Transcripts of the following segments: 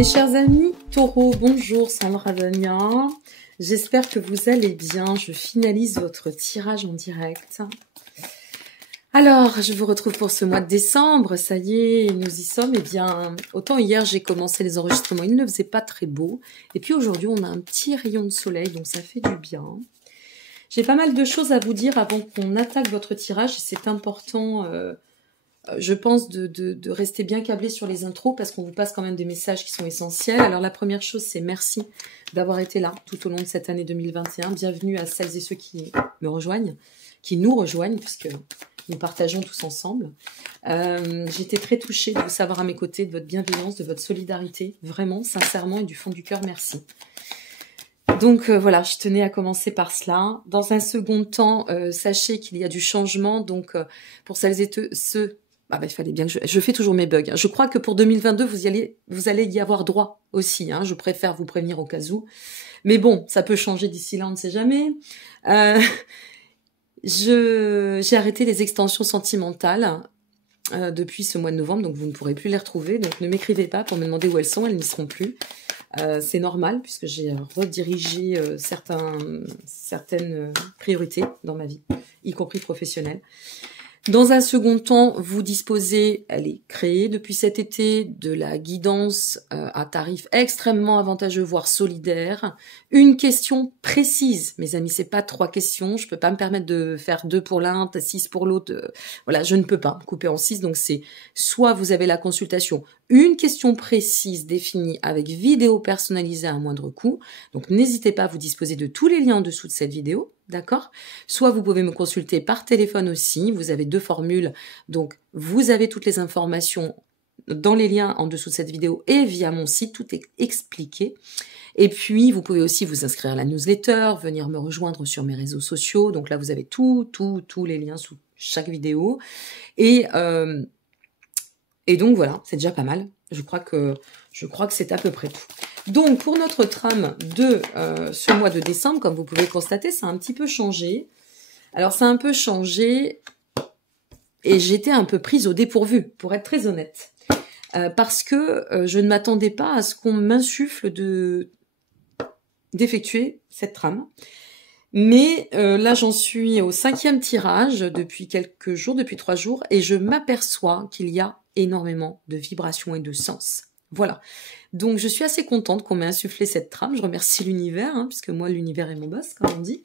Mes chers amis taureaux, bonjour Sandra Dania. J'espère que vous allez bien. Je finalise votre tirage en direct. Alors, je vous retrouve pour ce mois de décembre. Ça y est, nous y sommes. Eh bien, autant hier j'ai commencé les enregistrements, il ne faisait pas très beau. Et puis aujourd'hui, on a un petit rayon de soleil, donc ça fait du bien. J'ai pas mal de choses à vous dire avant qu'on attaque votre tirage. C'est important, je pense, de rester bien câblé sur les intros parce qu'on vous passe quand même des messages qui sont essentiels. Alors la première chose, c'est merci d'avoir été là tout au long de cette année 2021. Bienvenue à celles et ceux qui me rejoignent, qui nous rejoignent, puisque nous partageons tous ensemble. J'étais très touchée de vous savoir à mes côtés, de votre bienveillance, de votre solidarité. Vraiment, sincèrement et du fond du cœur, merci. Donc voilà, je tenais à commencer par cela. Dans un second temps, sachez qu'il y a du changement. Donc pour celles et ceux... il fallait bien que je fais toujours mes bugs. Je crois que pour 2022, vous allez y avoir droit aussi. Je préfère vous prévenir au cas où. Mais bon, ça peut changer d'ici là, on ne sait jamais. J'ai arrêté les extensions sentimentales depuis ce mois de novembre, donc vous ne pourrez plus les retrouver. Donc ne m'écrivez pas pour me demander où elles sont, elles n'y seront plus. C'est normal puisque j'ai redirigé certaines priorités dans ma vie, y compris professionnelle. Dans un second temps, vous disposez, elle est créée depuis cet été, de la guidance à tarif extrêmement avantageux, voire solidaire. Une question précise, mes amis, c'est pas 3 questions. Je peux pas me permettre de faire 2 pour l'un, 6 pour l'autre. Voilà, je ne peux pas couper en 6. Donc c'est soit vous avez la consultation, une question précise définie avec vidéo personnalisée à un moindre coût. Donc n'hésitez pas à vous disposer de tous les liens en dessous de cette vidéo. D'accord? Soit vous pouvez me consulter par téléphone aussi. Vous avez 2 formules. Donc, vous avez toutes les informations dans les liens en dessous de cette vidéo et via mon site. Tout est expliqué. Et puis, vous pouvez aussi vous inscrire à la newsletter, venir me rejoindre sur mes réseaux sociaux. Donc là, vous avez tous les liens sous chaque vidéo. Et donc, voilà, c'est déjà pas mal. Je crois que c'est à peu près tout. Donc, pour notre trame de ce mois de décembre, comme vous pouvez le constater, ça a un petit peu changé. Alors, ça a un peu changé et j'étais un peu prise au dépourvu, pour être très honnête. Parce que je ne m'attendais pas à ce qu'on m'insuffle d'effectuer cette trame. Mais là, j'en suis au 5e tirage depuis quelques jours, depuis 3 jours, et je m'aperçois qu'il y a énormément de vibrations et de sens. Voilà. Donc, je suis assez contente qu'on m'ait insufflé cette trame. Je remercie l'univers, puisque moi, l'univers est mon boss, comme on dit.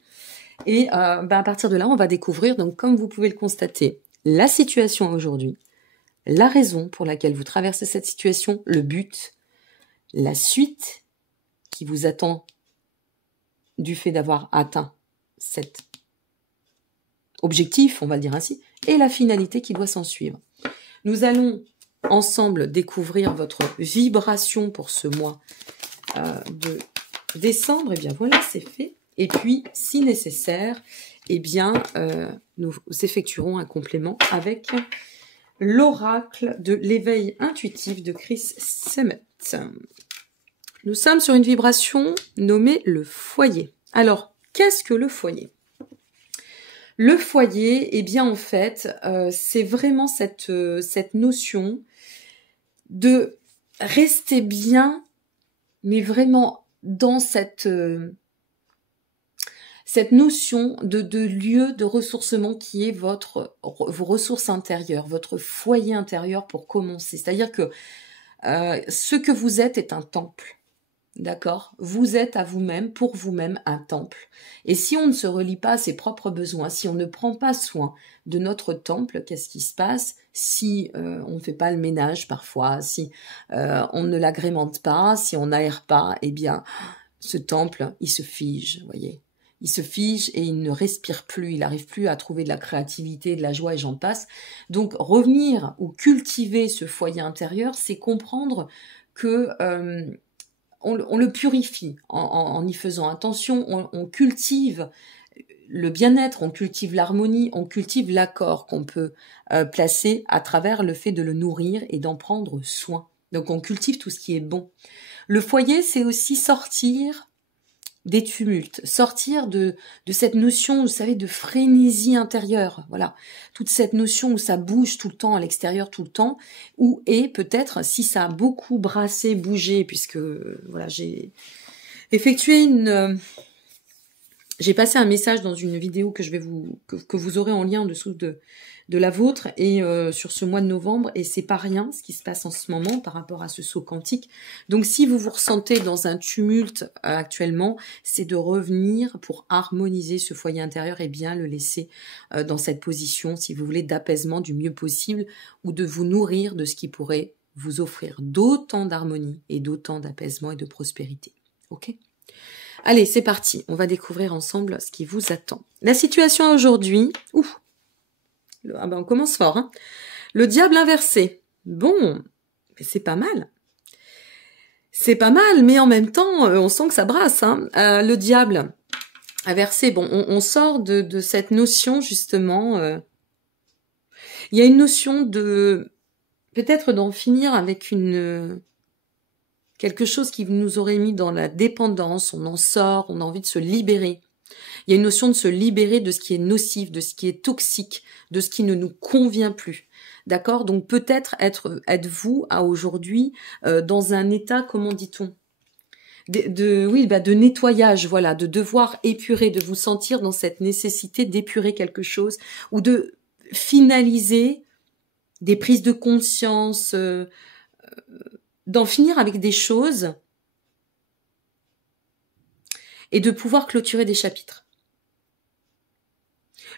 Et à partir de là, on va découvrir, donc comme vous pouvez le constater, la situation aujourd'hui, la raison pour laquelle vous traversez cette situation, le but, la suite qui vous attend du fait d'avoir atteint cet objectif, on va le dire ainsi, et la finalité qui doit s'en suivre. Nous allons ensemble découvrir votre vibration pour ce mois de décembre. Et bien voilà, c'est fait. Et puis, si nécessaire, eh bien, nous effectuerons un complément avec l'oracle de l'éveil intuitif de Chris Semmet. Nous sommes sur une vibration nommée le foyer. Alors, qu'est-ce que le foyer ? Le foyer, eh bien en fait, c'est vraiment cette notion de rester bien, mais vraiment dans cette notion de lieu de ressourcement qui est vos ressources intérieures, votre foyer intérieur pour commencer. C'est-à-dire que ce que vous êtes est un temple. D'accord? Vous êtes à vous-même, pour vous-même, un temple. Et si on ne se relie pas à ses propres besoins, si on ne prend pas soin de notre temple, qu'est-ce qui se passe si on ne fait pas le ménage parfois, si on ne l'agrémente pas, si on n'aère pas, eh bien, ce temple, il se fige, vous voyez. Il se fige et il ne respire plus, il n'arrive plus à trouver de la créativité, de la joie et j'en passe. Donc, revenir ou cultiver ce foyer intérieur, c'est comprendre que... on le purifie en y faisant attention, on cultive le bien-être, on cultive l'harmonie, on cultive l'accord qu'on peut placer à travers le fait de le nourrir et d'en prendre soin. Donc on cultive tout ce qui est bon. Le foyer, c'est aussi sortir des tumultes, sortir de cette notion, vous savez, de frénésie intérieure, voilà, toute cette notion où ça bouge tout le temps à l'extérieur, tout le temps, et peut-être si ça a beaucoup brassé, bougé, puisque voilà, j'ai effectué j'ai passé un message dans une vidéo que que vous aurez en lien en dessous de la vôtre et sur ce mois de novembre, et c'est pas rien ce qui se passe en ce moment par rapport à ce saut quantique. Donc si vous vous ressentez dans un tumulte actuellement, c'est de revenir pour harmoniser ce foyer intérieur et bien le laisser dans cette position, si vous voulez, d'apaisement du mieux possible, ou de vous nourrir de ce qui pourrait vous offrir d'autant d'harmonie et d'autant d'apaisement et de prospérité. Ok ? Allez, c'est parti. On va découvrir ensemble ce qui vous attend. La situation aujourd'hui... Ah ben on commence fort. Hein. Le diable inversé. Bon, c'est pas mal. C'est pas mal, mais en même temps, on sent que ça brasse. Hein. Le diable inversé, bon, on sort de cette notion, justement... Il y a une notion de... Peut-être d'en finir avec quelque chose qui nous aurait mis dans la dépendance, on en sort, on a envie de se libérer. Il y a une notion de se libérer de ce qui est nocif, de ce qui est toxique, de ce qui ne nous convient plus. D'accord ? Donc peut-être êtes-vous à aujourd'hui dans un état, comment dit-on ? de nettoyage, voilà, de devoir épurer, de vous sentir dans cette nécessité d'épurer quelque chose ou de finaliser des prises de conscience, d'en finir avec des choses et de pouvoir clôturer des chapitres.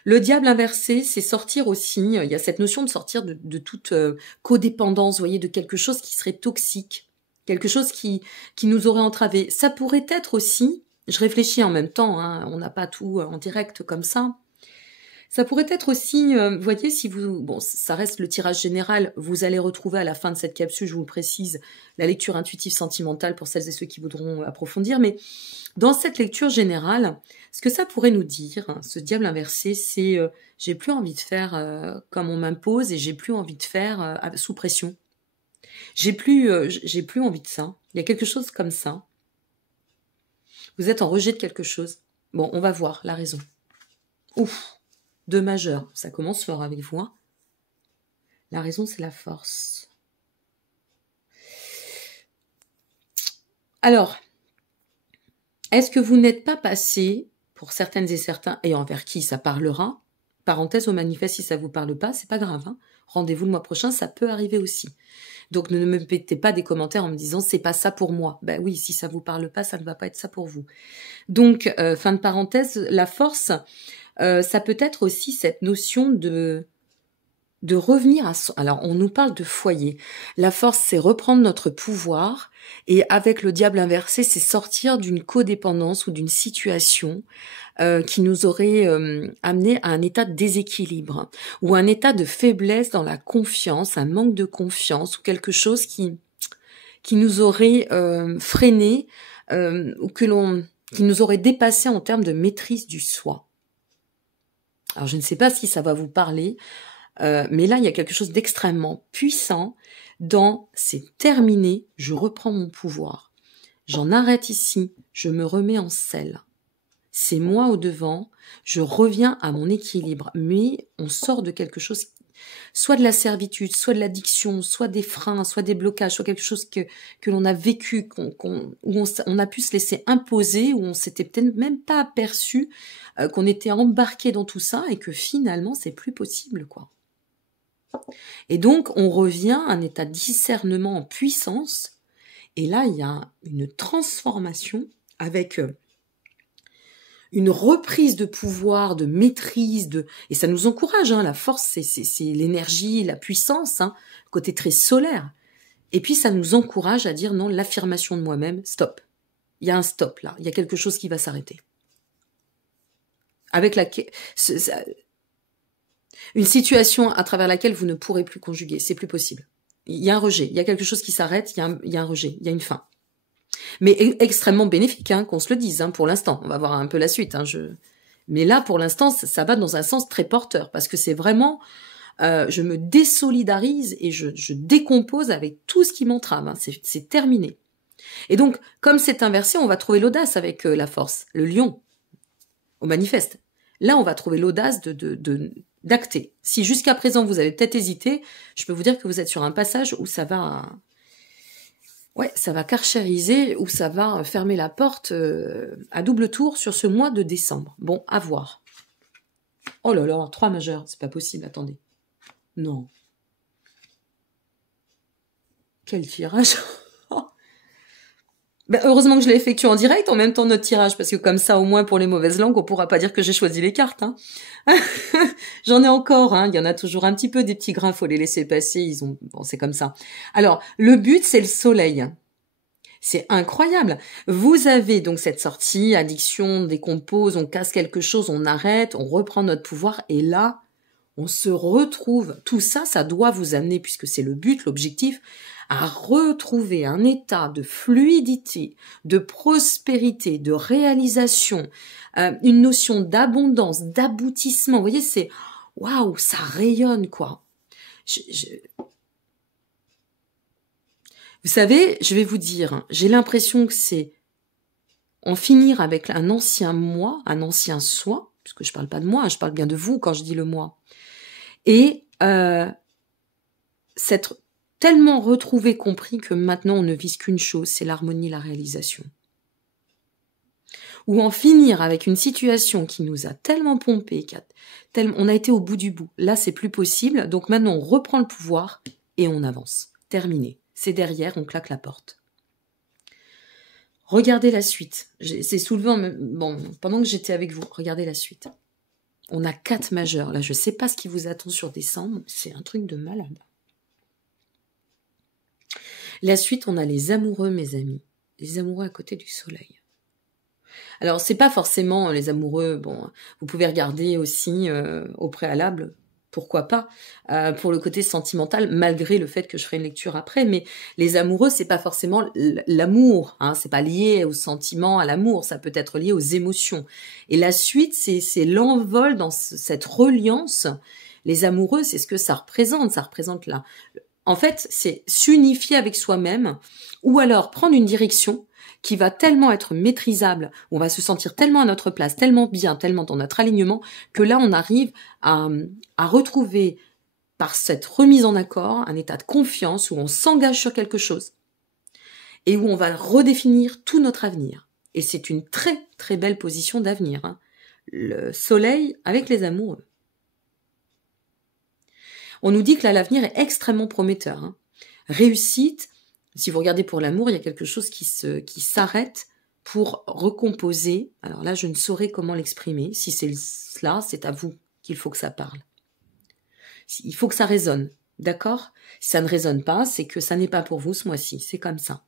Le diable inversé, c'est sortir aussi, il y a cette notion de sortir de toute codépendance, vous voyez, de quelque chose qui serait toxique, quelque chose qui nous aurait entravé. Ça pourrait être aussi, je réfléchis en même temps, hein, on n'a pas tout en direct comme ça pourrait être aussi, vous voyez, si vous... Bon, ça reste le tirage général, vous allez retrouver à la fin de cette capsule, je vous le précise, la lecture intuitive sentimentale pour celles et ceux qui voudront approfondir, mais dans cette lecture générale, ce que ça pourrait nous dire, ce diable inversé, c'est j'ai plus envie de faire comme on m'impose et j'ai plus envie de faire sous pression. J'ai plus envie de ça. Il y a quelque chose comme ça. Vous êtes en rejet de quelque chose. Bon, on va voir la raison. Ouf. 2 majeurs, ça commence fort avec vous. Hein. La raison, c'est la force. Alors, est-ce que vous n'êtes pas passé, pour certaines et certains, et envers qui ça parlera, parenthèse au manifeste, si ça vous parle pas, c'est pas grave. Hein. Rendez-vous le mois prochain, ça peut arriver aussi. Donc ne me mettez pas des commentaires en me disant c'est pas ça pour moi. Ben oui, si ça vous parle pas, ça ne va pas être ça pour vous. Donc, fin de parenthèse, la force... ça peut être aussi cette notion de revenir à... Alors, on nous parle de foyer. La force, c'est reprendre notre pouvoir. Et avec le diable inversé, c'est sortir d'une codépendance ou d'une situation qui nous aurait amené à un état de déséquilibre ou un état de faiblesse dans la confiance, un manque de confiance ou quelque chose qui nous aurait freiné ou qui nous aurait dépassé en termes de maîtrise du soi. Alors, je ne sais pas si ça va vous parler, mais là, il y a quelque chose d'extrêmement puissant dans « c'est terminé, je reprends mon pouvoir. J'en arrête ici, je me remets en selle. C'est moi au devant, je reviens à mon équilibre. » Mais on sort de quelque chose, soit de la servitude, soit de l'addiction, soit des freins, soit des blocages, soit quelque chose que l'on a vécu, où on a pu se laisser imposer, où on s'était peut-être même pas aperçu qu'on était embarqué dans tout ça et que finalement c'est plus possible, quoi. Et donc on revient à un état de discernement en puissance, et là il y a une transformation avec une reprise de pouvoir, de maîtrise, et ça nous encourage, hein, la force c'est l'énergie, la puissance, hein, côté très solaire, et puis ça nous encourage à dire non, l'affirmation de moi-même, stop, il y a un stop là, il y a quelque chose qui va s'arrêter. Avec une situation à travers laquelle vous ne pourrez plus conjuguer, c'est plus possible. Il y a un rejet, il y a quelque chose qui s'arrête, il y a un rejet, il y a une fin. Mais extrêmement bénéfique, hein, qu'on se le dise, hein, pour l'instant. On va voir un peu la suite. Hein, Mais là, pour l'instant, ça va dans un sens très porteur, parce que c'est vraiment... je me désolidarise et je décompose avec tout ce qui m'entrave. Hein, c'est terminé. Et donc, comme c'est inversé, on va trouver l'audace avec la force, le lion, au manifeste. Là, on va trouver l'audace d'acter. Si jusqu'à présent, vous avez peut-être hésité, je peux vous dire que vous êtes sur un passage où ça va... Ouais, ça va carchériser, où ça va fermer la porte à double tour sur ce mois de décembre. Bon, à voir. Oh là là, 3 majeurs, c'est pas possible, attendez. Non. Quel tirage. Ben, heureusement que je l'ai effectué en direct en même temps de notre tirage, parce que comme ça, au moins pour les mauvaises langues, on pourra pas dire que j'ai choisi les cartes. Hein. J'en ai encore, hein. Il y en a toujours un petit peu des petits grains, faut les laisser passer, bon, c'est comme ça. Alors, le but, c'est le soleil. C'est incroyable. Vous avez donc cette sortie, addiction, on décompose, on casse quelque chose, on arrête, on reprend notre pouvoir, et là, on se retrouve. Tout ça, ça doit vous amener, puisque c'est le but, l'objectif, à retrouver un état de fluidité, de prospérité, de réalisation, une notion d'abondance, d'aboutissement. Vous voyez, c'est waouh, ça rayonne, quoi. Vous savez, je vais vous dire, j'ai l'impression que c'est en finir avec un ancien moi, un ancien soi, puisque je parle pas de moi, je parle bien de vous quand je dis le moi, et s'être tellement retrouvé, compris que maintenant on ne vise qu'une chose, c'est l'harmonie, la réalisation. Ou en finir avec une situation qui nous a tellement pompé, on a été au bout du bout. Là, c'est plus possible, donc maintenant on reprend le pouvoir et on avance. Terminé. C'est derrière, on claque la porte. Regardez la suite. C'est soulevant, bon, pendant que j'étais avec vous, regardez la suite. On a 4 majeurs. Là, je sais pas ce qui vous attend sur décembre. C'est un truc de malade. La suite, on a les amoureux, mes amis. Les amoureux à côté du soleil. Alors, c'est pas forcément les amoureux. Bon, vous pouvez regarder aussi au préalable. Pourquoi pas, pour le côté sentimental, malgré le fait que je ferai une lecture après, mais les amoureux, c'est pas forcément l'amour, hein, c'est pas lié au sentiment, à l'amour, ça peut être lié aux émotions. Et la suite, c'est l'envol dans cette reliance. Les amoureux, c'est ce que ça représente là. En fait, c'est s'unifier avec soi-même, ou alors prendre une direction qui va tellement être maîtrisable, on va se sentir tellement à notre place, tellement bien, tellement dans notre alignement, que là, on arrive à retrouver, par cette remise en accord, un état de confiance où on s'engage sur quelque chose et où on va redéfinir tout notre avenir. Et c'est une très, très belle position d'avenir. Hein. Le soleil avec les amoureux. On nous dit que là, l'avenir est extrêmement prometteur. Hein. Réussite. Si vous regardez pour l'amour, il y a quelque chose qui s'arrête pour recomposer. Alors là, je ne saurais comment l'exprimer. Si c'est cela, c'est à vous qu'il faut que ça parle. Il faut que ça résonne, d'accord? Si ça ne résonne pas, c'est que ça n'est pas pour vous ce mois-ci. C'est comme ça.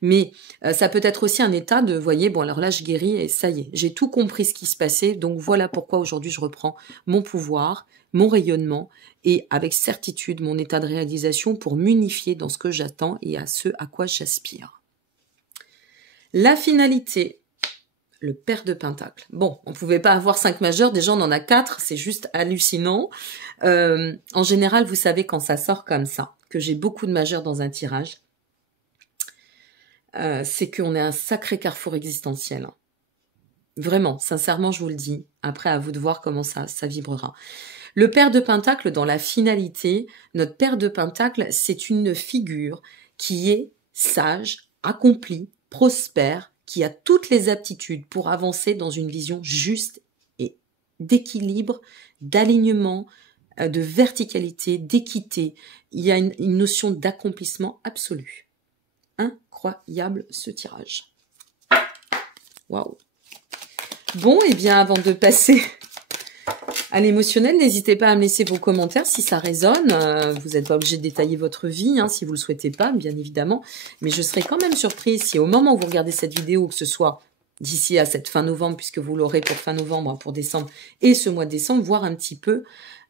Mais ça peut être aussi un état de, voyez, bon alors là je guéris et ça y est, j'ai tout compris ce qui se passait, donc voilà pourquoi aujourd'hui je reprends mon pouvoir, mon rayonnement et avec certitude mon état de réalisation pour m'unifier dans ce que j'attends et à ce à quoi j'aspire. La finalité, le pair de Pentacle. Bon, on pouvait pas avoir 5 majeurs, déjà on en a 4, c'est juste hallucinant. En général, vous savez quand ça sort comme ça, que j'ai beaucoup de majeurs dans un tirage, c'est qu'on est un sacré carrefour existentiel. Vraiment, sincèrement, je vous le dis. Après, à vous de voir comment ça vibrera. Le pair de Pentacle, dans la finalité, notre pair de Pentacle, c'est une figure qui est sage, accomplie, prospère, qui a toutes les aptitudes pour avancer dans une vision juste et d'équilibre, d'alignement, de verticalité, d'équité. Il y a une notion d'accomplissement absolu. Incroyable ce tirage. Waouh. Bon, et bien avant de passer à l'émotionnel, n'hésitez pas à me laisser vos commentaires si ça résonne. Vous n'êtes pas obligé de détailler votre vie, hein, si vous ne le souhaitez pas, bien évidemment. Mais je serais quand même surprise si au moment où vous regardez cette vidéo, que ce soit d'ici à cette fin novembre, puisque vous l'aurez pour fin novembre, pour décembre, et ce mois de décembre, voir un petit peu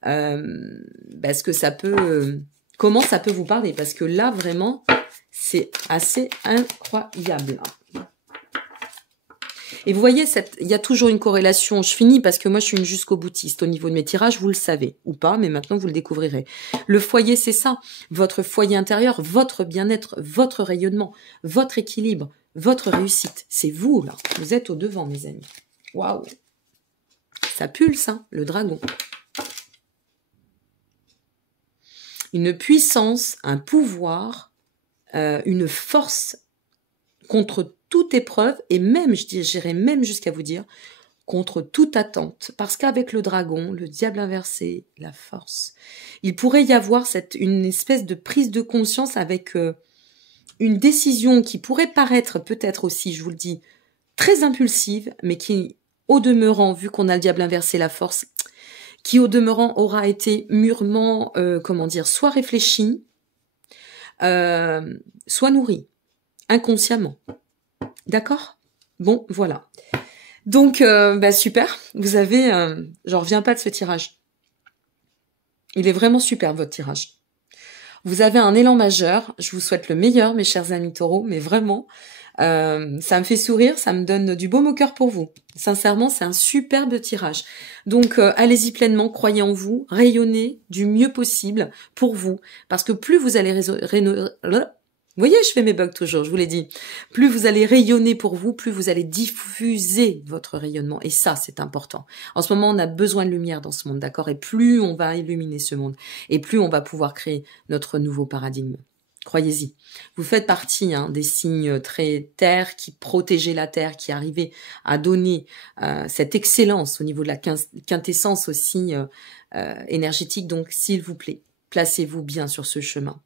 ce que ça peut, comment ça peut vous parler. Parce que là, vraiment, c'est assez incroyable. Et vous voyez, il y a toujours une corrélation. Je finis parce que moi, je suis une jusqu'au boutiste au niveau de mes tirages, vous le savez, ou pas, mais maintenant, vous le découvrirez. Le foyer, c'est ça. Votre foyer intérieur, votre bien-être, votre rayonnement, votre équilibre, votre réussite. C'est vous, là. Vous êtes au devant, mes amis. Waouh! Ça pulse, hein, le dragon. Une puissance, un pouvoir, une force contre toute épreuve, et même, j'irais même jusqu'à vous dire, contre toute attente. Parce qu'avec le dragon, le diable inversé, la force, il pourrait y avoir une espèce de prise de conscience avec une décision qui pourrait paraître peut-être aussi, je vous le dis, très impulsive, mais qui, au demeurant, vu qu'on a le diable inversé, la force, qui au demeurant aura été mûrement, soit réfléchie, soit nourrie, inconsciemment. D'accord? Bon, voilà. Donc, super. Vous avez... j'en reviens pas de ce tirage. Il est vraiment super, votre tirage. Vous avez un élan majeur. Je vous souhaite le meilleur, mes chers amis taureaux, mais vraiment, ça me fait sourire, ça me donne du baume au cœur pour vous. Sincèrement, c'est un superbe tirage. Donc, allez-y pleinement, croyez en vous, rayonnez du mieux possible pour vous. Parce que plus vous allez vous voyez, je fais mes bugs toujours, je vous l'ai dit. Plus vous allez rayonner pour vous, plus vous allez diffuser votre rayonnement. Et ça, c'est important. En ce moment, on a besoin de lumière dans ce monde, d'accord? Et plus on va illuminer ce monde, et plus on va pouvoir créer notre nouveau paradigme. Croyez-y. Vous faites partie des signes très terre, qui protégeaient la terre, qui arrivaient à donner cette excellence au niveau de la quintessence aussi énergétique. Donc, s'il vous plaît, placez-vous bien sur ce chemin.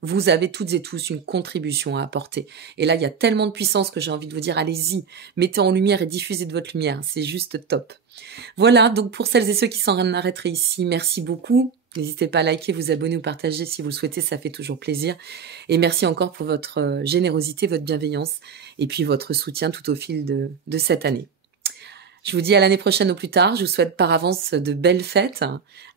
Vous avez toutes et tous une contribution à apporter. Et là, il y a tellement de puissance que j'ai envie de vous dire, allez-y, mettez en lumière et diffusez de votre lumière. C'est juste top. Voilà, donc pour celles et ceux qui s'en arrêteraient ici, merci beaucoup. N'hésitez pas à liker, vous abonner ou partager si vous le souhaitez, ça fait toujours plaisir. Et merci encore pour votre générosité, votre bienveillance et puis votre soutien tout au fil de cette année. Je vous dis à l'année prochaine au plus tard. Je vous souhaite par avance de belles fêtes.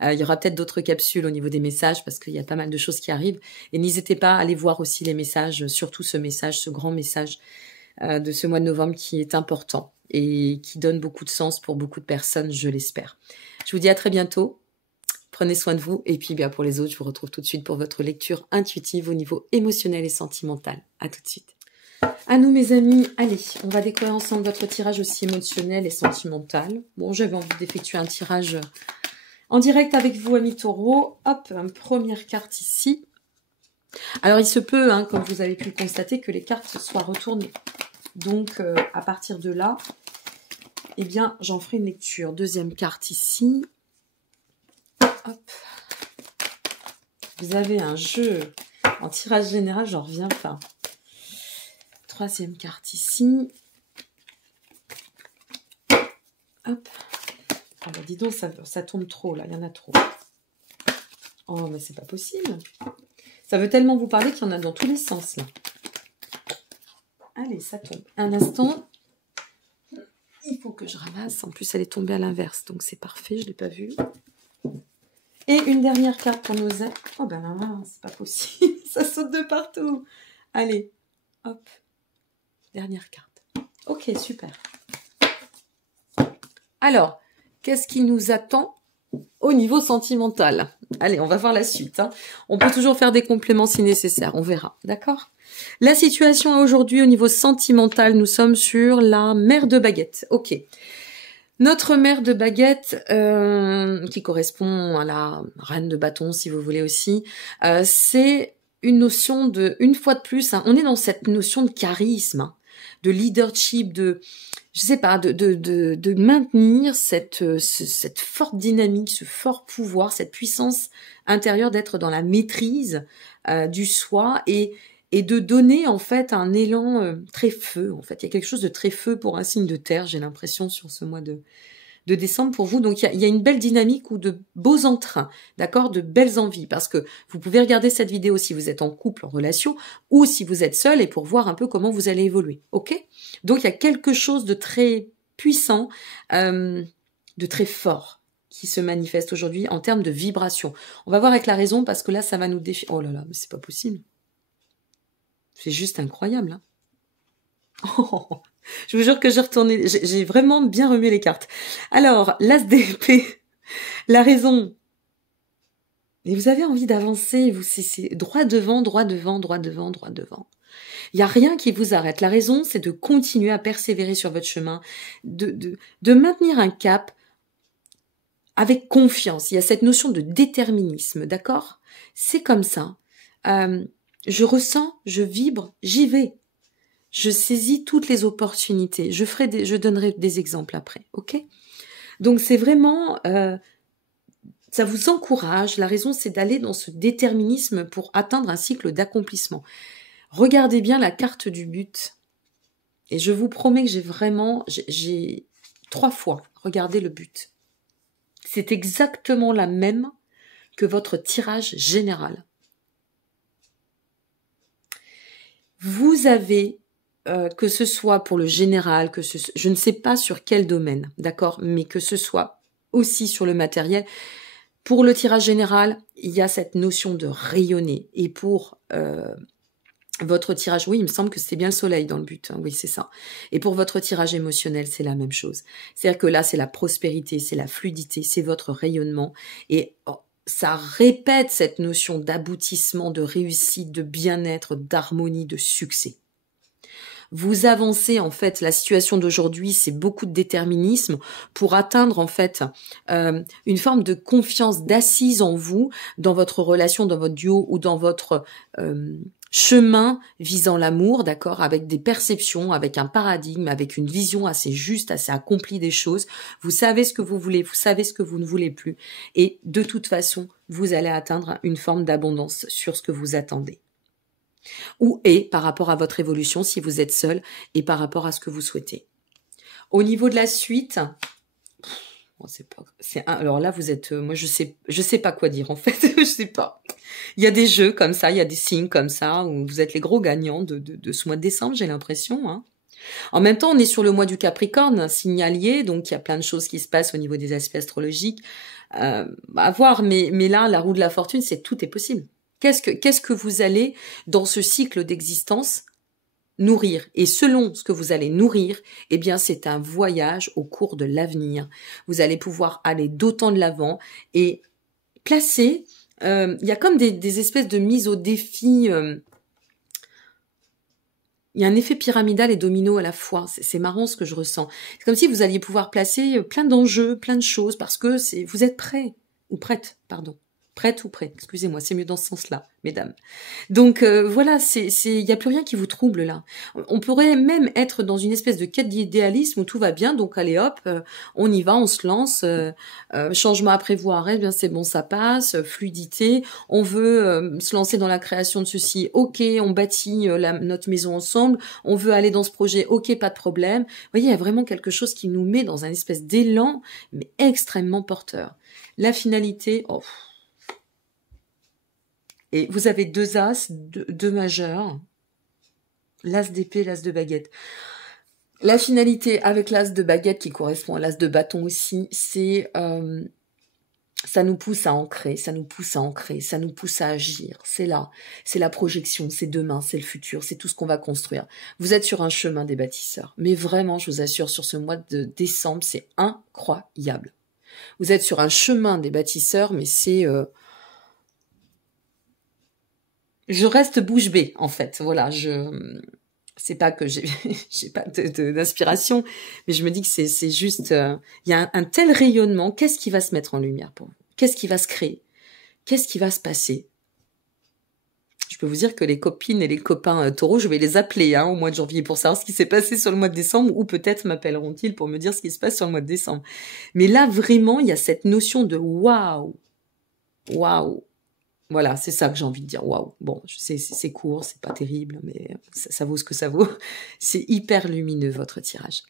Il y aura peut-être d'autres capsules au niveau des messages parce qu'il y a pas mal de choses qui arrivent. Et n'hésitez pas à aller voir aussi les messages, surtout ce message, ce grand message de ce mois de novembre qui est important et qui donne beaucoup de sens pour beaucoup de personnes, je l'espère. Je vous dis à très bientôt. Prenez soin de vous. Et puis bien pour les autres, je vous retrouve tout de suite pour votre lecture intuitive au niveau émotionnel et sentimental. À tout de suite. À nous mes amis, allez, on va découvrir ensemble votre tirage aussi émotionnel et sentimental. Bon, j'avais envie d'effectuer un tirage en direct avec vous, amis taureaux. Hop, une première carte ici. Alors, il se peut, comme vous avez pu le constater, que les cartes soient retournées. Donc, à partir de là, eh bien, j'en ferai une lecture. Deuxième carte ici. Hop. Vous avez un jeu en tirage général, j'en reviens pas. Troisième carte ici. Hop. Ah bah dis donc, ça tombe trop là, il y en a trop. Oh mais c'est pas possible. Ça veut tellement vous parler qu'il y en a dans tous les sens là. Allez, ça tombe. Un instant. Il faut que je ramasse. En plus, elle est tombée à l'inverse, donc c'est parfait, je ne l'ai pas vue. Et une dernière carte pour nos ailes. Oh ben là, c'est pas possible. Ça saute de partout. Allez, hop. Dernière carte. Ok, super. Alors, qu'est-ce qui nous attend au niveau sentimental? Allez, on va voir la suite. On peut toujours faire des compléments si nécessaire, on verra, d'accord? La situation aujourd'hui au niveau sentimental, nous sommes sur la mère de baguette. Ok. Notre mère de baguette, qui correspond à la reine de bâton, si vous voulez aussi, c'est une notion de, une fois de plus, on est dans cette notion de charisme, de leadership, je sais pas, de maintenir cette forte dynamique, ce fort pouvoir, cette puissance intérieure d'être dans la maîtrise du soi et de donner en fait un élan très feu. En fait, il y a quelque chose de très feu pour un signe de terre, j'ai l'impression, sur ce mois de décembre pour vous. Donc, il y a une belle dynamique ou de beaux entrains, d'accord, de belles envies, parce que vous pouvez regarder cette vidéo si vous êtes en couple, en relation, ou si vous êtes seul et pour voir un peu comment vous allez évoluer, ok? Donc, il y a quelque chose de très puissant, de très fort qui se manifeste aujourd'hui en termes de vibration. On va voir avec la raison parce que là, ça va nous défier. Oh là là, mais c'est pas possible. C'est juste incroyable, hein. Oh, Je vous jure que j'ai vraiment bien remué les cartes. Alors, l'as d'épée, la raison. Et vous avez envie d'avancer, c'est droit devant, droit devant, droit devant, droit devant. Il n'y a rien qui vous arrête. La raison, c'est de continuer à persévérer sur votre chemin, de maintenir un cap avec confiance. Il y a cette notion de déterminisme, d'accord? C'est comme ça. Je ressens, je vibre, j'y vais. Je saisis toutes les opportunités. Je donnerai des exemples après, ok? Donc c'est vraiment, ça vous encourage. La raison, c'est d'aller dans ce déterminisme pour atteindre un cycle d'accomplissement. Regardez bien la carte du but. Et je vous promets que j'ai 3 fois regardé le but. C'est exactement la même que votre tirage général. Vous avez, que ce soit pour le général, je ne sais pas sur quel domaine, d'accord, mais que ce soit aussi sur le matériel. Pour le tirage général, il y a cette notion de rayonner. Et pour votre tirage, oui, il me semble que c'était bien le soleil dans le but, hein, oui, c'est ça. Et pour votre tirage émotionnel, c'est la même chose. C'est-à-dire que là, c'est la prospérité, c'est la fluidité, c'est votre rayonnement. Et ça répète cette notion d'aboutissement, de réussite, de bien-être, d'harmonie, de succès. Vous avancez, en fait, la situation d'aujourd'hui, c'est beaucoup de déterminisme pour atteindre, en fait, une forme de confiance, d'assise en vous, dans votre relation, dans votre duo ou dans votre chemin visant l'amour, d'accord, avec des perceptions, avec un paradigme, avec une vision assez juste, assez accomplie des choses. Vous savez ce que vous voulez, vous savez ce que vous ne voulez plus. Et de toute façon, vous allez atteindre une forme d'abondance sur ce que vous attendez. Et par rapport à votre évolution, si vous êtes seul, et par rapport à ce que vous souhaitez. Au niveau de la suite, alors là, vous êtes, moi, je sais pas quoi dire, en fait, je sais pas. Il y a des jeux comme ça, il y a des signes comme ça, où vous êtes les gros gagnants de ce mois de décembre, j'ai l'impression, hein. En même temps, on est sur le mois du Capricorne, signalier, donc il y a plein de choses qui se passent au niveau des aspects astrologiques, à voir, mais là, la roue de la fortune, c'est tout est possible. Qu'est-ce que vous allez, dans ce cycle d'existence, nourrir? Et selon ce que vous allez nourrir, eh bien, c'est un voyage au cours de l'avenir. Vous allez pouvoir aller d'autant de l'avant et placer, il y a comme des espèces de mises au défi, il y a un effet pyramidal et domino à la fois. C'est marrant ce que je ressens. C'est comme si vous alliez pouvoir placer plein d'enjeux, plein de choses, parce que vous êtes prêt, ou prête, pardon. Prête ou prêt, excusez-moi, c'est mieux dans ce sens-là, mesdames. Donc voilà, il n'y a plus rien qui vous trouble là. On pourrait même être dans une espèce de quête d'idéalisme où tout va bien, donc allez hop, on y va, on se lance, changement à prévoir, eh bien c'est bon, ça passe, fluidité, on veut se lancer dans la création de ceci, ok, on bâtit notre maison ensemble, on veut aller dans ce projet, ok, pas de problème. Vous voyez, il y a vraiment quelque chose qui nous met dans un espèce d'élan, mais extrêmement porteur. La finalité, et vous avez 2 as, 2 majeurs, l'as d'épée, l'as de baguette. La finalité avec l'as de baguette qui correspond à l'as de bâton aussi, c'est ça nous pousse à ancrer, ça nous pousse à agir. C'est là, c'est la projection, c'est demain, c'est le futur, c'est tout ce qu'on va construire. Vous êtes sur un chemin des bâtisseurs, mais vraiment, je vous assure, sur ce mois de décembre, c'est incroyable. Vous êtes sur un chemin des bâtisseurs, mais c'est je reste bouche bée, en fait. Voilà, c'est pas que j'ai pas d'inspiration, mais je me dis que c'est juste, il y a un tel rayonnement. Qu'est-ce qui va se mettre en lumière pour vous? Qu'est-ce qui va se créer? Qu'est-ce qui va se passer? Je peux vous dire que les copines et les copains taureaux, je vais les appeler au mois de janvier pour savoir ce qui s'est passé sur le mois de décembre, ou peut-être m'appelleront-ils pour me dire ce qui se passe sur le mois de décembre. Mais là, vraiment, il y a cette notion de waouh, waouh. Voilà, c'est ça que j'ai envie de dire. Waouh. Bon, je sais, c'est court, c'est pas terrible, mais ça vaut ce que ça vaut. C'est hyper lumineux, votre tirage.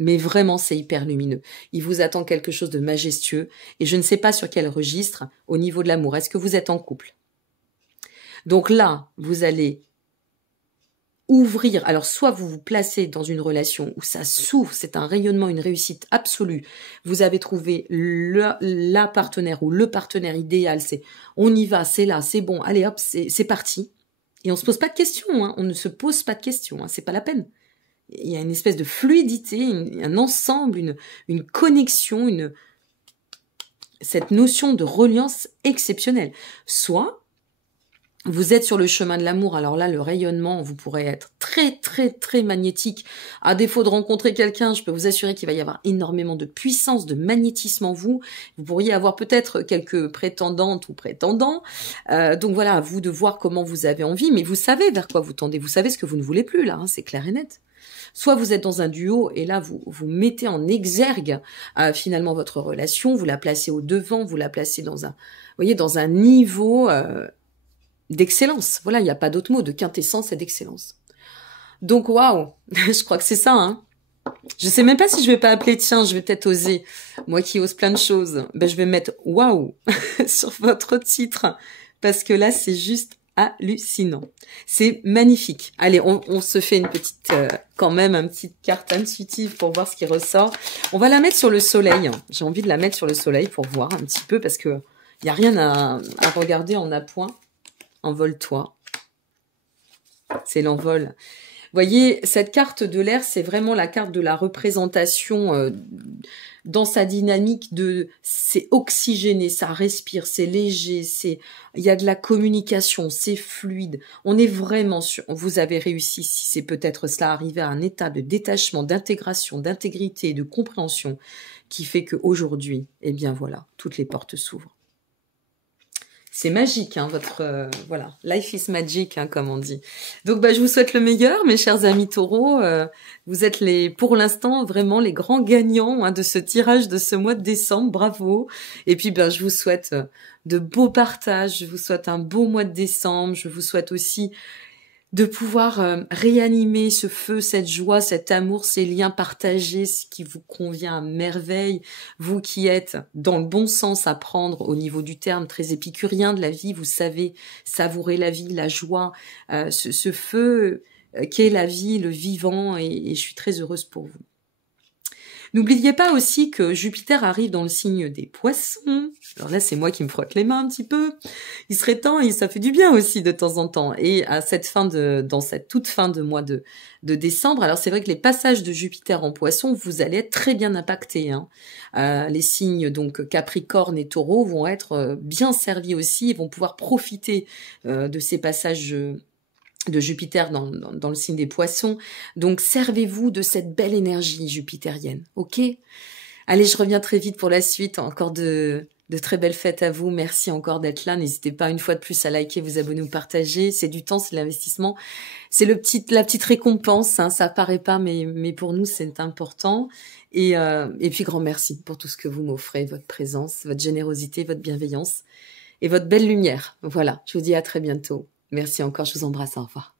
Mais vraiment, c'est hyper lumineux. Il vous attend quelque chose de majestueux. Et je ne sais pas sur quel registre, au niveau de l'amour. Est-ce que vous êtes en couple? Donc là, vous allez ouvrir. Alors, soit vous vous placez dans une relation où ça s'ouvre, c'est un rayonnement, une réussite absolue. Vous avez trouvé la partenaire ou le partenaire idéal. C'est on y va, c'est là, c'est bon, allez hop, c'est parti. Et on se pose pas de questions, on ne se pose pas de questions, c'est pas la peine. il y a une espèce de fluidité, un ensemble, une connexion, cette notion de reliance exceptionnelle. Soit vous êtes sur le chemin de l'amour, alors là, le rayonnement, vous pourrez être très, très, très magnétique. À défaut de rencontrer quelqu'un, je peux vous assurer qu'il va y avoir énormément de puissance, de magnétisme en vous. Vous pourriez avoir peut-être quelques prétendantes ou prétendants. Donc voilà, à vous de voir comment vous avez envie, mais vous savez vers quoi vous tendez. Vous savez ce que vous ne voulez plus, là, hein, c'est clair et net. Soit vous êtes dans un duo et là, vous mettez en exergue finalement votre relation, vous la placez au devant, vous la placez dans un, vous voyez, dans un niveau... d'excellence. Voilà, il n'y a pas d'autre mot, de quintessence et d'excellence. Donc, waouh, je crois que c'est ça, hein. Je sais même pas si je vais pas appeler, tiens, je vais peut-être oser. Moi qui ose plein de choses, ben, je vais mettre waouh sur votre titre. Parce que là, c'est juste hallucinant. C'est magnifique. Allez, on se fait une petite, quand même, une petite carte intuitive pour voir ce qui ressort. On va la mettre sur le soleil. J'ai envie de la mettre sur le soleil pour voir un petit peu parce que il y a rien à regarder en appoint. Envole-toi. C'est l'envol. Voyez, cette carte de l'air, c'est vraiment la carte de la représentation dans sa dynamique de... C'est oxygéné, ça respire, c'est léger, il y a de la communication, c'est fluide. On est vraiment sûr... Vous avez réussi, si c'est peut-être cela, arriver à un état de détachement, d'intégration, d'intégrité, de compréhension qui fait qu'aujourd'hui, eh bien voilà, toutes les portes s'ouvrent. C'est magique, hein, votre... voilà, life is magic, hein, comme on dit. Donc, bah, je vous souhaite le meilleur, mes chers amis taureaux. Vous êtes pour l'instant, vraiment les grands gagnants hein, de ce tirage de ce mois de décembre. Bravo. Et puis, ben, je vous souhaite de beaux partages. Je vous souhaite un beau mois de décembre. Je vous souhaite aussi de pouvoir réanimer ce feu, cette joie, cet amour, ces liens partagés, ce qui vous convient à merveille. Vous qui êtes dans le bon sens à prendre au niveau du terme, très épicurien de la vie, vous savez savourer la vie, la joie, ce feu qu'est la vie, le vivant, et je suis très heureuse pour vous. N'oubliez pas aussi que Jupiter arrive dans le signe des Poissons. Alors là, c'est moi qui me frotte les mains un petit peu. Il serait temps et ça fait du bien aussi de temps en temps. Et à dans cette toute fin de mois de décembre, alors c'est vrai que les passages de Jupiter en Poissons, vous allez être très bien impactés. Hein. Les signes donc Capricorne et Taureau vont être bien servis aussi. Ils vont pouvoir profiter de ces passages de Jupiter dans le signe des Poissons. Donc, servez-vous de cette belle énergie jupitérienne, ok? Allez, je reviens très vite pour la suite. Encore de très belles fêtes à vous. Merci encore d'être là. N'hésitez pas une fois de plus à liker, vous abonner ou partager. C'est du temps, c'est de l'investissement. C'est la petite récompense. Hein. Ça paraît pas, mais pour nous, c'est important. Et puis, grand merci pour tout ce que vous m'offrez, votre présence, votre générosité, votre bienveillance et votre belle lumière. Voilà, je vous dis à très bientôt. Merci encore, je vous embrasse, au revoir.